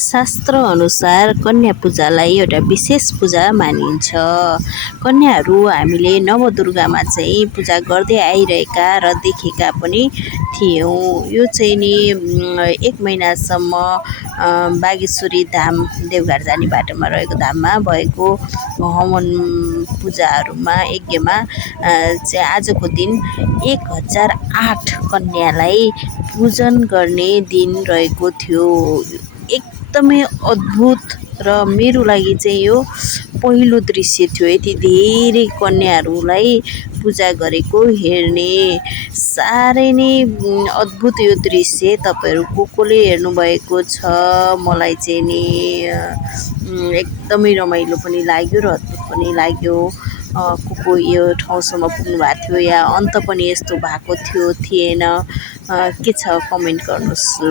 शास्त्र अनुसार कन्या पूजालाई एउटा विशेष पूजा मानिन्छ। कन्याहरू हामीले नवदुर्गामा चाहिँ पूजा गर्दै आइरहेका र देखेका पनि थियौँ। यो चाहिँ नि 1 महिनासम्म बागेश्वरी धाम देवघाट जाने बाटोमा रहेको धाममा भएको हवन पूजाहरूमा यज्ञमा चाहिँ आजको दिन 1008 कन्यालाई पूजन गर्ने दिन रहेको थियो। एकदमै अद्भुत र मेरो लागि चाहिँ यो पहिलो दृश्य थियो। यति धेरै कन्याहरूलाई पूजा गरेको हेर्ने साह्रै नै अद्भुत यो दृश्य। तपाईँहरू कसले हेर्नुभएको छ? मलाई चाहिँ नि एकदमै रमाइलो पनि लाग्यो र अद्भुत पनि लाग्यो। को यो ठाउँसम्म पुग्नु भएको थियो या अन्त पनि यस्तो भएको थियो थिएन, के छ कमेन्ट गर्नुहोस् ल।